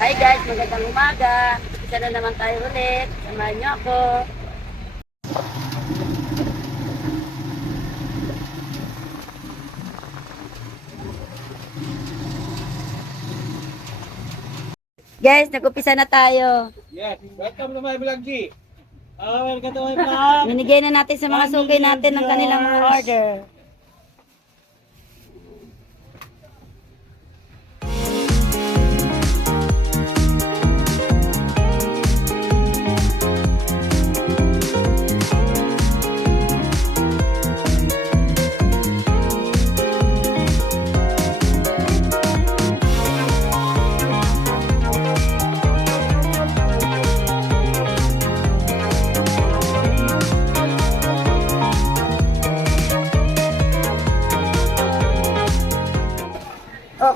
Hi guys, magandang umaga. Isa na naman tayo ulit. Samahan niyo ako. Guys, nag-upisa na tayo. Yes, welcome to my vlog, G. Welcome to my vlog. Binigay na natin sa mga sugay natin ng kanilang mga order.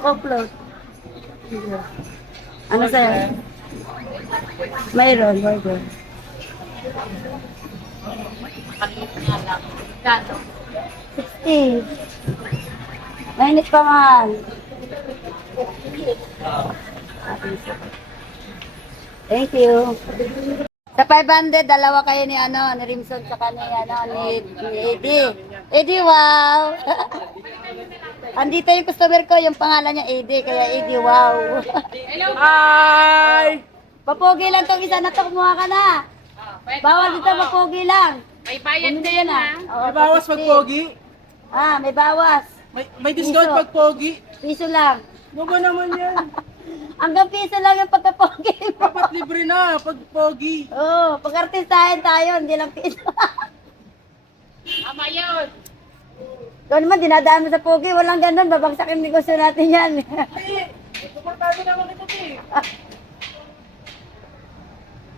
Upload. Ano sa'yo? Mayroon, burger. 60. Mainit pa man. Thank you. Sa 500, dalawa kayo ni ni Rimson sa kanila, ni Eddie. Eddie, wow! Andito yung customer ko, yung pangalan niya Eddie, kaya Eddie, wow! Hi! Papogi lang tong isa na to, kumuha ka na. Bawal dito, papogi lang. May bayad ka yan, ha? Oo, May bawas 50. pag pogi? May bawas. May discount Piso. pag pogi? Piso lang. Ano ba naman yan? Hanggang piso lang yung pagkapogi mo. Dapat libre na pag pogi. Oo, pag-artistahin tayo, hindi lang piso. Tama yun. Ikaw naman, dinadaan mo sa pogi, walang ganun, babagsak yung negosyo natin yan. Suportado naman ito, eh.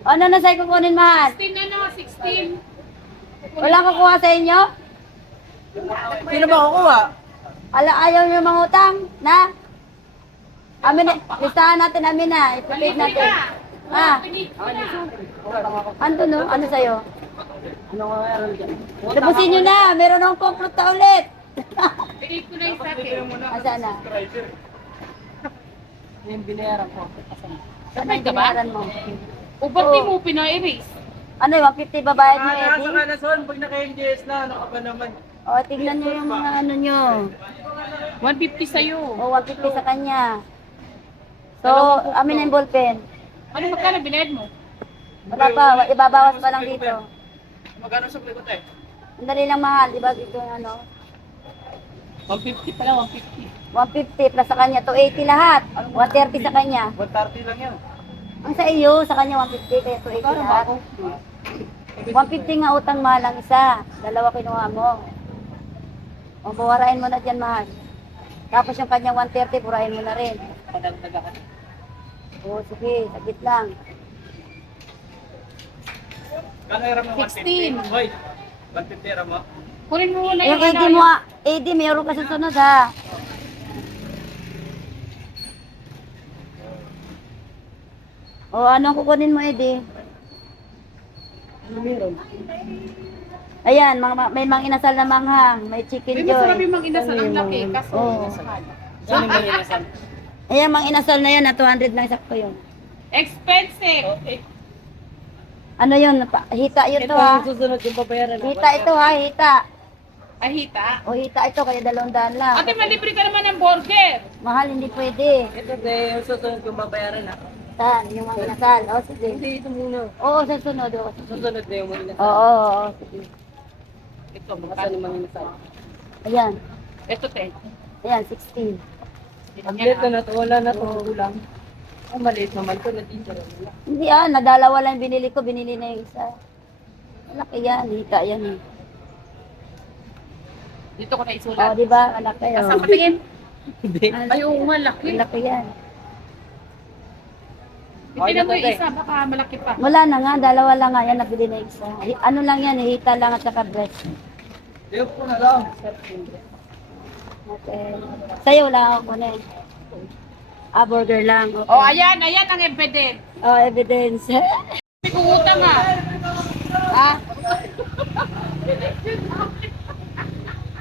Ano na sa'yo kukunin, mahal? 16. Walang kukuha sa inyo? Sino ba kukuha? Ayaw nyo mangutang, na? Amin, listahan natin, amin na, ipipid natin. Ha? Ano no? Ano sa'yo? Tapusin nyo na, meron akong complot na ulit. Pinip ko na yung sabi. Asaan na? Yung binayaran ko. Saan ang binayaran mo? O ba't di mo pina-erase? Ano yung 150 babayad mo, Nasa Eddie? ka na son, pag naka-NGS na, ano ka ba naman? O, tignan nyo yung mga ano nyo. 150 sa'yo. O, 150 sa kanya. So, amin na yung ballpen. Ano magkano binayad mo? Wala pa, ibabawas pa lang dito. Magkano sa plikot eh? Ang dali lang mahal, di ba? Dito yung ano. 150 pala, 150. 150 plus sa kanya, 280 lahat. 130 sa kanya. 130 lang yan. Ang sa iyo, sa kanya 150, kaya 280 lahat. 150 nga utang mahal ang isa. Dalawa kinuha mo. O, buwarain mo na dyan, mahal. Tapos yung kanya 130, burahin mo na rin. Padagdaga ka. O, sige, saglit lang. Kano yung ram ng 16. 150? Hoy, 150 ram mo? Kunin mo muna Yung yung AD mo, AD, mayroon ka sa sunod, ha? O, anong kukunin mo, AD? Ayan, may mang inasal na manghang, may chicken May masarap joy. yung mga inasal ang laki. Kaso, Oo. Saan yung mahinasan? Ayan, mang inasal na yan, na 200 lang sakto yun. expensive. Okay. Ano yun? Hita yun to, ha? Susunod yung babayaran. Hita ito, ha? Hita. Ahita. O, hita ito, kaya 200 lang. Ate, malibre ka naman ng burger. Mahal, hindi pwede. Ito yung susunod yung babayaran ha. Saan? Yung mang inasal. O, sige. Hindi, ito muna. Oo, sa sunod. Oo, Susunod na yung mahinasan. oo, sige. Ito, Saan yung mahinasan? Ayan. Ito, te. Ayan, 16. Ang liit na to, wala na to, kulang. Ang maliit naman to, natitira nila. Hindi nadalawa lang yung binili ko, binili na yung isa. Malaki yan, hika yan eh. Dito ko na O, isulat. di ba? Malaki Asa oh. ka tingin? Hindi. Ay, oo nga, laki. Malaki yan. Itinan mo yung isa, baka malaki pa. Wala na nga, dalawa lang nga yan, nabili na yung isa. Ano lang yan, hita lang at saka breast. Diyo po na lang. Okay. Sa'yo wala ako na eh. Burger lang. Okay. Oh, ayan ang evidence. Oh, evidence. May kuutang ah. Ha?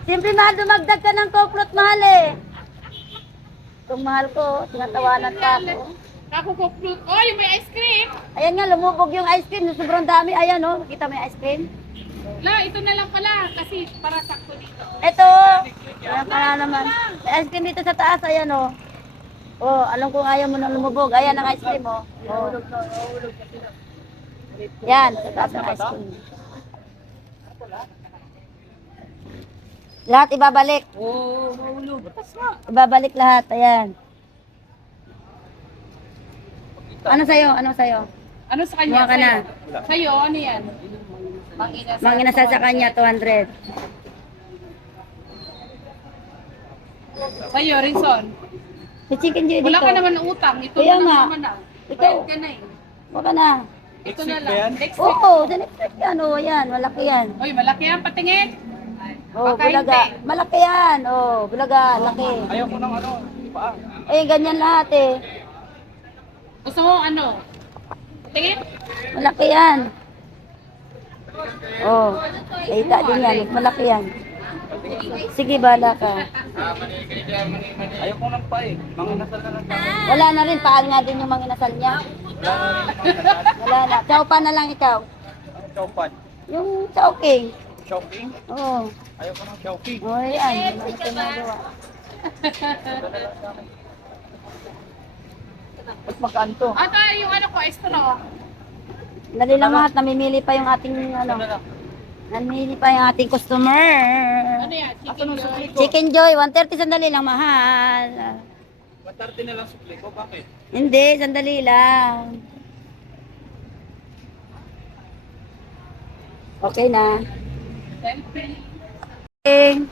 Siyempre mahal, dumagdag ka ng koklot, mahal eh. Kung mahal ko, tinatawanan ka ako. Kakukuklot. Oy, may ice cream. Ayan nga, lumubog yung ice cream. Sobrang dami. Ayan, oh. Nakita mo yung ice cream? La, ito na lang pala. Kasi para sakto dito. Ito. Ayan ka na naman. May ice cream dito sa taas. Ayan, oh. Oh, alam kong ayaw mo nang lumubog. Ayan ang ice cream, oh. Oh. Yan, sa taas ng ice cream. Lahat ibabalik. Oo, mahulog. Batas nga. Ibabalik lahat. Ayan. Ano sa'yo? Ano sa'yo? Ano sa kanya? Mga ka na. Sa'yo, ano yan? Manginasal. Manginasal sa kanya, 200. Sa'yo, Rinson. Si Chicken Joy dito. Wala ka naman ng utang. Ito Kaya na nga. naman na. Ito. Bayad ka na eh. Baka na. Ito na lang. Next week. Oo, sa next week yan. Oh, yan. Malaki yan. Oy, malaki yan. Patingin. Oh, Baka bulaga. hindi. Malaki yan. Oh, bulaga. Laki. Ayaw ko ng ano, paa. Eh, ganyan lahat eh. Gusto mo ano? Patingin. Malaki yan. Oh, kita din yan. Malaki yan. Sige, bala ka. Ayaw ko ng paa eh. Manginasal na lang. Wala na rin. Paan nga din yung manginasal niya. Wala na. Chow pa na lang ikaw. Ang chowpan. Yung chowking. Chowking? Oo. Ayaw ko ng chowking. Oh, yan. Ano ito magawa? Ba't magkanto? Ito yung ano ko, extra. Dali lang lahat. Namimili pa yung ating ano. Namimili pa yung ating customer. Ano yan? Asan ang sukli ko? Chicken Joy, 130 sandali lang, mahal. 130 na lang sukli ko. Bakit? Hindi, sandali lang. Okay na. Selfie. Okay.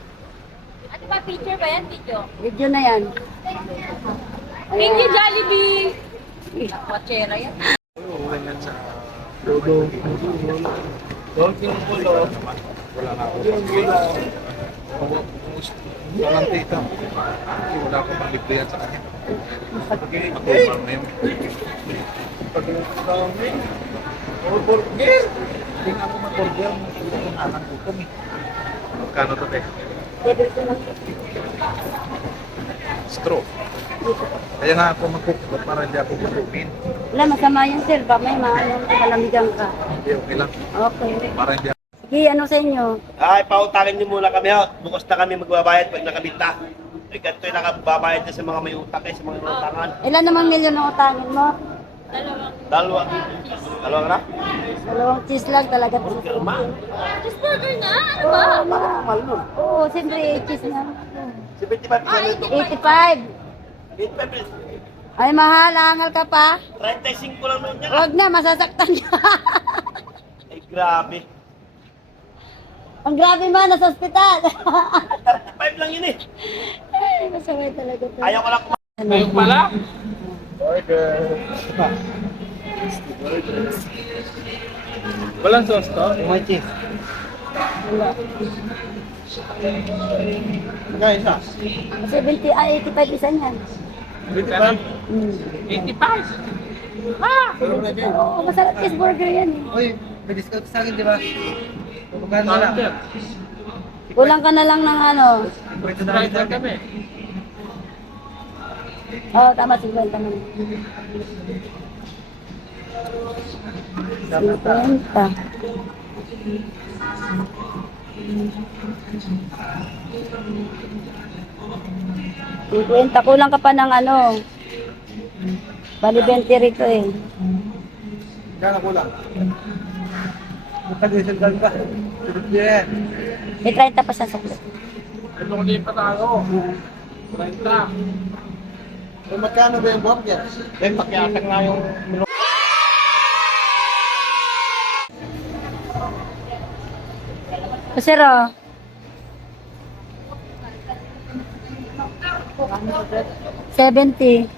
Ano ba, picture ba yan? Video? Video na yan. Thank you, Jollibee! Wachera yan. Doon pinupulo. Wala na ako walang tita. Kasi wala akong panglibrihan sa kanya. Ako na yun. Hindi nga ako mag-order. Ang anak ko kami. Magkano to, te? Straw. Kaya nga ako mag-cook para hindi ako kukumin. Wala, masama yan, sir. Baka may malamigan ka. Hindi, okay lang. Okay. Para hindi ako. Sige, ano sa inyo? Ay, pautangin niyo muna kami ha. Bukas na kami magbabayad pag nakabit na. Eh, ganito yung nakababayad na sa mga may utang eh, sa mga utangan. Ilan namang milyon ang utangin mo? Dalawa. Dalawang na? 2 cheese lang talaga. Pirma. Cheeseburger na? Ano Oo, ba? Mahal nun. Oo, siyempre, cheese na. 75 isa nito. 85. 85 pesos. Ay, mahal, angal ka pa. 35 lang nun niya. Huwag na, masasaktan niya. Ay, grabe. Ang grabe man, nasa ospital. 35 lang yun eh. Ay, masaway talaga to. Ayaw ko lang kumain. Ngayon pala? Walang sauce to? May cheese. Magkano isa? 70, 85 isa niyan. Bita lang. 85. Ah! Oo, masarap cheeseburger yan eh. Uy, may discount sa akin, di ba? Magkano na lang? Kulang ka na lang ng ano. Pwede na lang Driver kami. Oo, tama, 50 naman. 50. Kwenta, kulang ka pa ng ano. Bali 20 rito eh. Kaya ko lang. Matag-isang dal ka. Tulog niya yan. May 30 pa sa sukli. Ito ko din patalo. 30. Eh, magkano ba yung burger? Eh, pakiatag nga yung Sir, 70.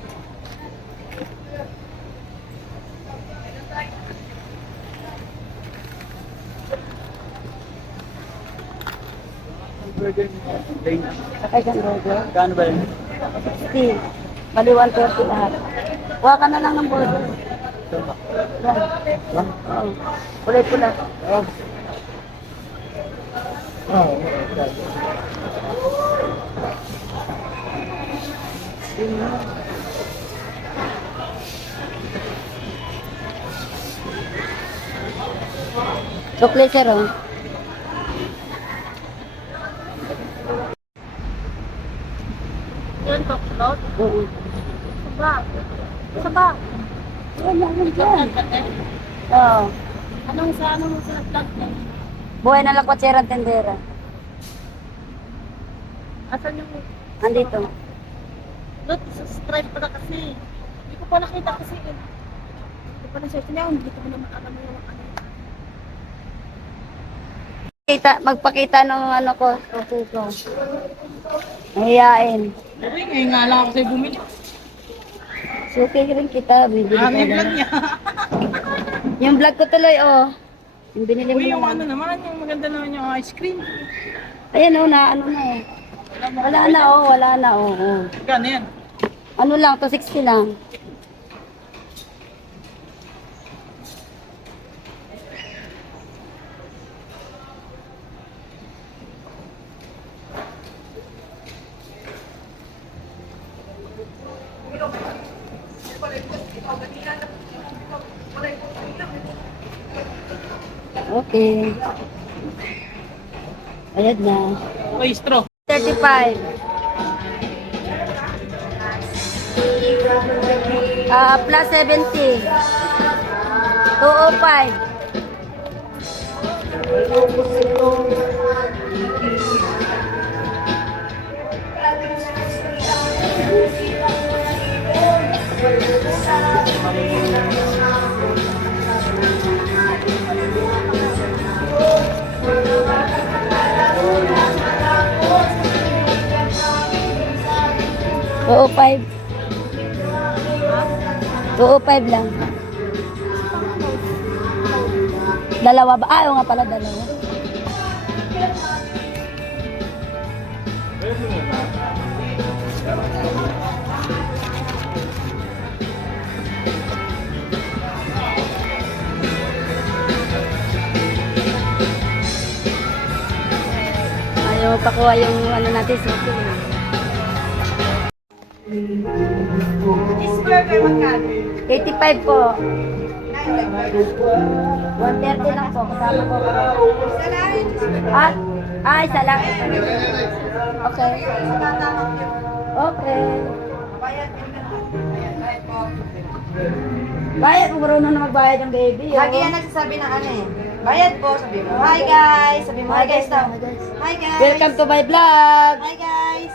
Sakay kang burger. Gano ba yun? 60. Bali 130 lahat. Kuha ka na lang ng burger. Yan. Oo. Kulay pula. Sukli, sir, oh. Yun, toklot. Oo. Saba. Saba. Yan, yan, yan. Oo. Anong sa ano mo sa vlog na? Buhay na lakwat, sir, ang tendera. Asan yung Andito. lot? Subscribe pa na kasi. Hindi ko pa nakita kasi. Hindi ko pa na-search niya. Hindi ko naman alam yung ano. Magpakita ng ano ko. Okay ko. Mahiyain. Uy, ngayon nga lang ako sa'yo bumili. Suki rin kita. Bibili Ah, may ka vlog lang. niya. Yung vlog ko tuloy, oh. Yung binili mo Uy, yung ano naman. naman, yung maganda naman yung ice cream. Ayan, oh, na, ano na, oh. Wala na, oh. Wala na, oh. Oh. Gano yan? Ano lang, 260 lang. Okay. Ayan na. Okay, straw. 35. Plus 70. 205. Oo, 5. 205 lang. Dalawa ba? Ah, oo nga pala, dalawa. Ayaw pakuha yung ano natin, suki. This burger magkano? 85 po. 130 lang po, kasama ko. Ah, ay, isa lang. Okay. Okay. Bayad kung marunong na magbayad ang baby. Oh. Lagi yan nagsasabi ng ano eh. Bayad po, sabi mo. Hi guys! Sabi mo, hi guys daw. Hi guys! Welcome to my vlog. Hi guys!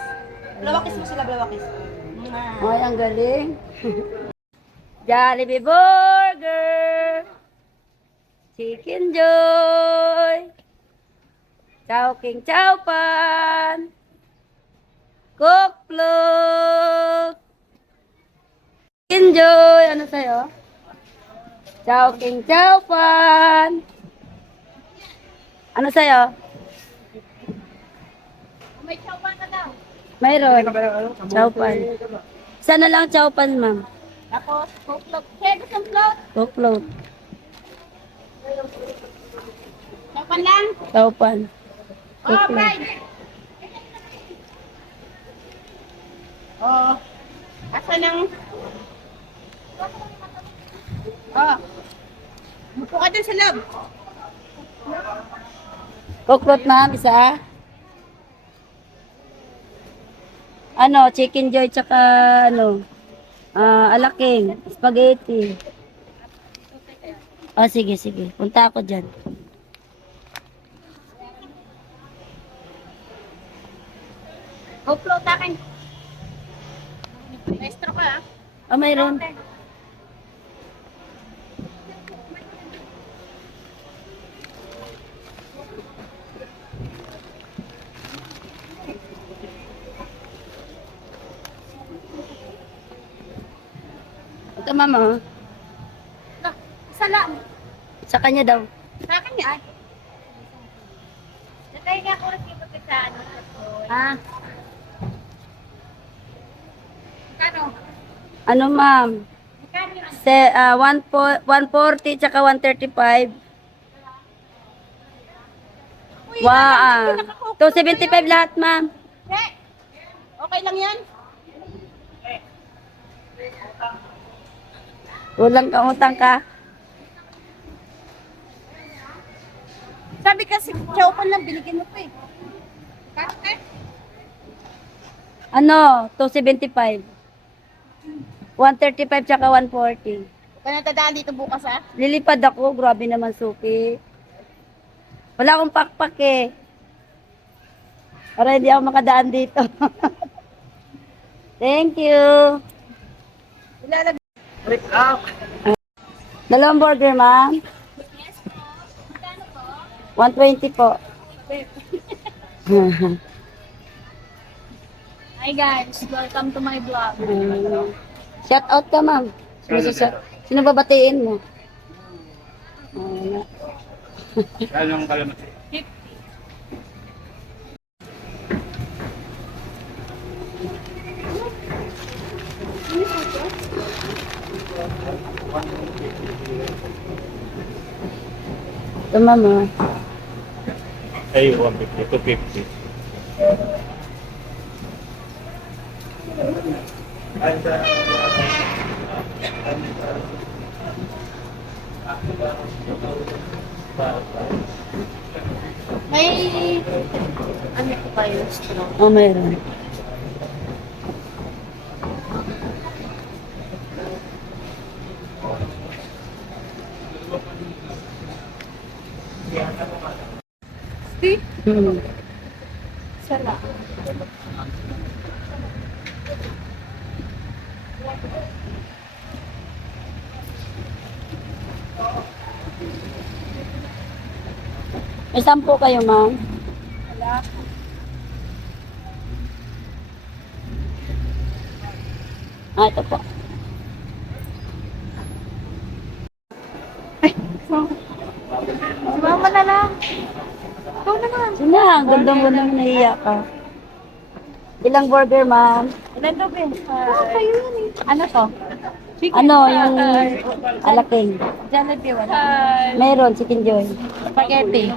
Blawakis mo sila, blawakis. Ay, ang galing. Jollibee Burger. Chicken Joy. Chowking Chowpan. Cook Float. Chicken Joy. Ano sa'yo? Chowking Chowpan. Ano sa'yo? May chowpan na daw. Mayroon. Chowpan. Sana lang chowpan, ma'am. Tapos, coke Hey, gusto ng float? Cook Float. Chowpan lang? Chowpan. Oh, fried. Oh. Asan ang... Oh. Mupo ka dun sa loob. Cook Float, ma'am. Isa. Ano, Chicken Joy, tsaka ano, alaking, spaghetti. Oh, sige, sige. Punta ako dyan. Coke float akin. Maestro ka, ah. Oh, mayroon. Ito, mama. No, isa lang. Sa kanya daw. Sa akin yan. Natay ka ako dito sa ano. Ah, Kano? ano, ma'am? Kano yun? 140 tsaka 135. Uy, Wow. 275 lahat, ma'am. Okay lang yan? Ulang ka, utang ka. Sabi kasi, chopan lang, binigyan mo pa eh. Karte? Ano, 275. 135 tsaka 140. Huwag ka natadaan dito bukas ah. Lilipad ako, grabe naman suki. Wala akong pakpak eh. Para hindi ako makadaan dito. Thank you. Break up. Dalawang burger, ma'am. 120 po. Hi guys, welcome to my vlog. Shout out ka, ma'am. Sino babatiin mo? Anong kalamansi? Ito, ma'am. Oh. Ay, 150, 250. May, ano ko kayo, straw? Oh, mayroon. Hmm. Sala. May 10 kayo, ma'am. Wala. Ito po. Sumama na lang. Ikaw na lang. Sige na, ang gandang-ganda mo nahiya ka. Ilang burger, ma'am? Ilan to, Ben? Kayo yun eh. Ano to? Ano, yung alaking? Jollibee, wala. Meron, chicken joy. Spaghetti.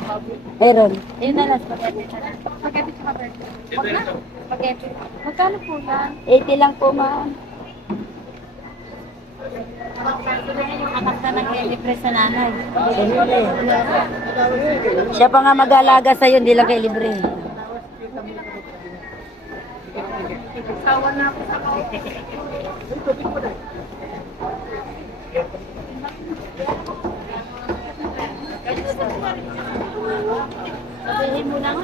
Meron. Yun na lang, spaghetti. Spaghetti tsaka burger. Wag na. Spaghetti. Magkano po yan? 80 lang po, ma'am. Yung anak na nag-libre sa nanay. Siyempre. Siya pa nga mag-aalaga sa'yo, hindi lang kay libre. Sawa na ako sa sabihin mo lang.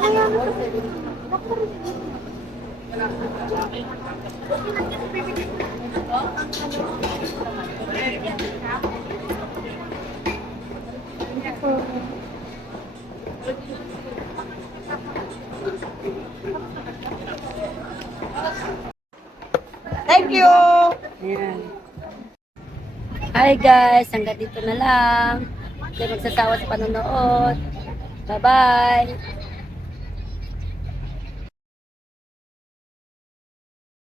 Thank you! Ayan. Hi guys, hanggang dito na lang. Hindi magsasawa sa panonood. Bye-bye.